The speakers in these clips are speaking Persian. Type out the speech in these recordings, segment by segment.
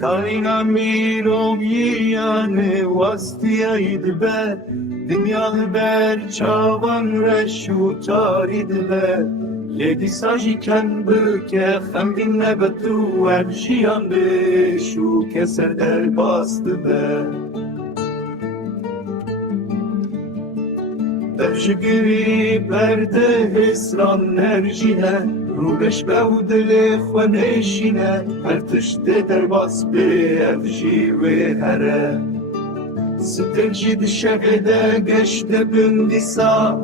کارینا میرویان واسطی اید به دنیا بر چاوان رشو تارید به لیدی ساجی کن بکه خمگین نبتو ارشیان بشو که سر در باست به دفشگیری برده حسران نرجینه روبش به و دل خونشینه هر تشت در باس به افجی و هره ستنجی دشگده گشت بندی سا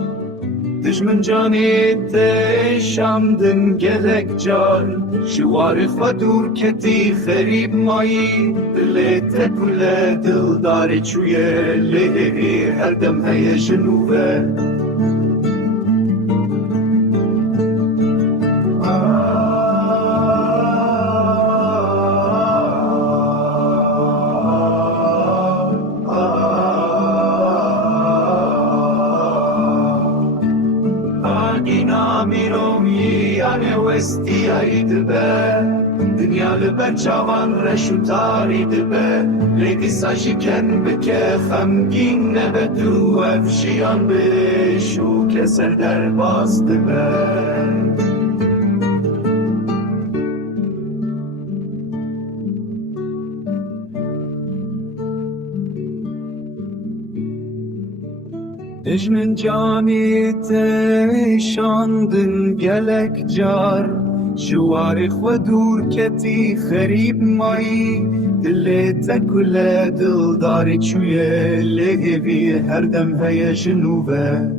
دشمن جانی تشامدن گلک جان شوار خودور کتی خریب مایی دلیت کل دلداری چویه لیهی هر دم هی جنوبه وستی اید به دنیا لبر چاوان رشو تارید به لیدی ساشی کن بکه خمگین نبدو افشیان بشو که سر در باست به دجمن جانی تشاندن گلک جار شواری خودور کتی خریب مایی دلی تکل دلداری چویه لگوی هر دم هی جنوبه